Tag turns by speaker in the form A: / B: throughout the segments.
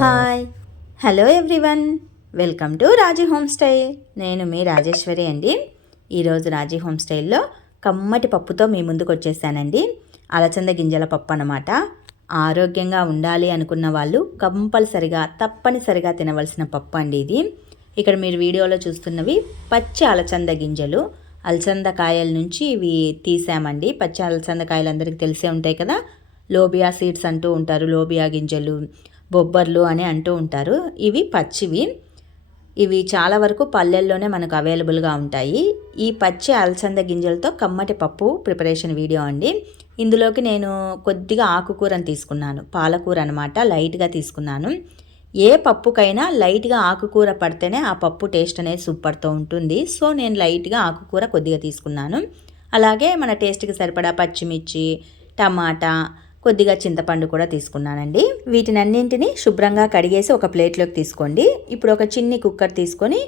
A: Hi. Hello everyone. Welcome to Raji home style. నేను మీ రాజేశ్వరి అండి. ఈరోజు రాజీ హోమ్ స్టైల్లో కమ్మటి పప్పుతో మీ ముందుకు వచ్చేసానండి. అలచంద గింజల పప్పు అన్నమాట. ఆరోగ్యంగా ఉండాలి అనుకున్న వాళ్ళు కంపల్సరిగా తప్పనిసరిగా తినవలసిన పప్పు అండి ఇది. ఇక్కడ మీరు వీడియోలో చూస్తున్నవి పచ్చి అలచంద గింజలు. అలచంద కాయల నుంచి ఇవి తీసామండి. పచ్చి అలచంద కాయలు అందరికీ తెలిసే ఉంటాయి కదా. లోబియా సీడ్స్ అంటూ ఉంటారు. లోబియా గింజలు బొబ్బర్లు అని అంటూ ఉంటారు. ఇవి పచ్చివి. ఇవి చాలా వరకు పల్లెల్లోనే మనకు అవైలబుల్గా ఉంటాయి. ఈ పచ్చి అలసంద గింజలతో కమ్మటి పప్పు ప్రిపరేషన్ వీడియో అండి. ఇందులోకి నేను కొద్దిగా ఆకుకూరని తీసుకున్నాను. పాలకూర అనమాట లైట్గా తీసుకున్నాను. ఏ పప్పుకైనా లైట్గా ఆకుకూర పడితేనే ఆ పప్పు టేస్ట్ అనేది సూపర్తో ఉంటుంది. సో నేను లైట్గా ఆకుకూర కొద్దిగా తీసుకున్నాను. అలాగే మన టేస్ట్కి సరిపడా పచ్చిమిర్చి టమాటా కొద్దిగా చింతపండు కూడా తీసుకున్నానండి. వీటినన్నింటినీ శుభ్రంగా కడిగేసి ఒక ప్లేట్లోకి తీసుకోండి. ఇప్పుడు ఒక చిన్ని కుక్కర్ తీసుకొని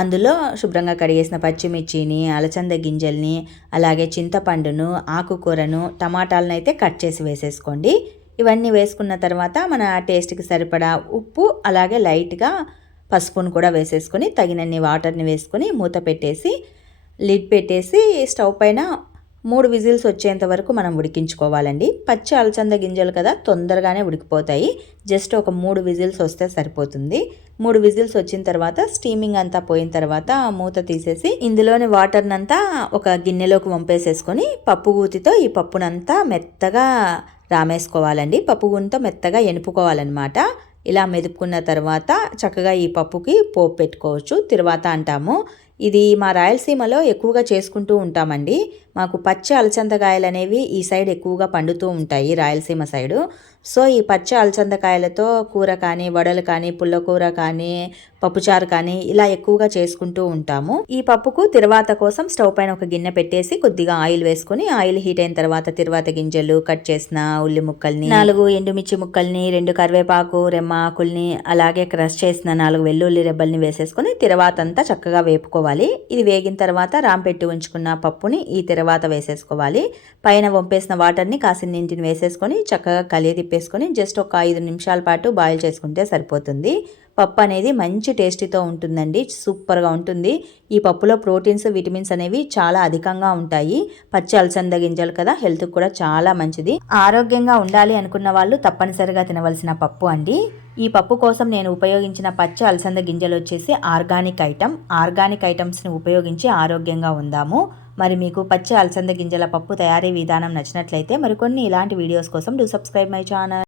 A: అందులో శుభ్రంగా కడిగేసిన పచ్చిమిర్చిని అలచంద గింజల్ని అలాగే చింతపండును ఆకుకూరను టమాటాలను అయితే కట్ చేసి వేసేసుకోండి. ఇవన్నీ వేసుకున్న తర్వాత మన టేస్ట్కి సరిపడా ఉప్పు అలాగే లైట్గా పసుపును కూడా వేసేసుకొని తగినన్ని వాటర్ని వేసుకొని మూత పెట్టేసి లిడ్ పెట్టేసి స్టవ్ పైన మూడు విజిల్స్ వచ్చేంత వరకు మనం ఉడికించుకోవాలండి. పచ్చి అలచంద గింజలు కదా తొందరగానే ఉడికిపోతాయి. జస్ట్ ఒక మూడు విజిల్స్ వస్తే సరిపోతుంది. మూడు విజిల్స్ వచ్చిన తర్వాత స్టీమింగ్ అంతా పోయిన తర్వాత మూత తీసేసి ఇందులోని వాటర్నంతా ఒక గిన్నెలోకి వంపేసేసుకొని పప్పు గూతితో ఈ పప్పునంతా మెత్తగా రామేసుకోవాలండి. పప్పు గుంతో మెత్తగా ఎనుపుకోవాలన్నమాట. ఇలా మెదుపుకున్న తర్వాత చక్కగా ఈ పప్పుకి పోపు పెట్టుకోవచ్చు. తిరువాత అంటాము. ఇది మా రాయలసీమలో ఎక్కువగా చేసుకుంటూ ఉంటామండి. మాకు పచ్చి అలచందకాయలు అనేవి ఈ సైడ్ ఎక్కువగా పండుతూ ఉంటాయి రాయలసీమ సైడు. సో ఈ పచ్చి అలచందకాయలతో కూర కానీ వడలు కానీ పుల్లకూర కానీ పప్పుచారు కానీ ఇలా ఎక్కువగా చేసుకుంటూ ఉంటాము. ఈ పప్పుకు తిరువాత కోసం స్టవ్ పైన ఒక గిన్నె పెట్టేసి కొద్దిగా ఆయిల్ వేసుకుని ఆయిల్ హీట్ అయిన తర్వాత తిరువాత గింజలు కట్ చేసిన ఉల్లి ముక్కల్ని నాలుగు ఎండుమిర్చి ముక్కల్ని రెండు కరివేపాకు రెమ్మ ఆకుల్ని అలాగే క్రష్ చేసిన నాలుగు వెల్లుల్లి రెబ్బల్ని వేసేసుకుని తిరువాత అంతా చక్కగా వేపుకోవాలి. ఇది వేగిన తర్వాత రాంపెట్టి ఉంచుకున్న పప్పుని ఈ తర్వాత వేసేసుకోవాలి. పైన వంపేసిన వాటర్ని కాసిన నీటిని వేసేసుకొని చక్కగా కలియ తిప్పేసుకొని జస్ట్ ఒక ఐదు నిమిషాల పాటు బాయిల్ చేసుకుంటే సరిపోతుంది. పప్పు అనేది మంచి టేస్టీతో ఉంటుందండి. సూపర్గా ఉంటుంది. ఈ పప్పులో ప్రోటీన్స్ విటమిన్స్ అనేవి చాలా అధికంగా ఉంటాయి. పచ్చి అలసంద గింజలు కదా హెల్త్కి కూడా చాలా మంచిది. ఆరోగ్యంగా ఉండాలి అనుకున్న వాళ్ళు తప్పనిసరిగా తినవలసిన పప్పు అండి. ఈ పప్పు కోసం నేను ఉపయోగించిన పచ్చి అలసంద గింజలు వచ్చేసి ఆర్గానిక్ ఐటమ్. ఆర్గానిక్ ఐటమ్స్ని ఉపయోగించి ఆరోగ్యంగా ఉందాము. మరి మీకు పచ్చి అలసంద గింజల పప్పు తయారీ విధానం నచ్చినట్లయితే మరికొన్ని ఇలాంటి వీడియోస్ కోసం డూ సబ్స్క్రైబ్ మై ఛానల్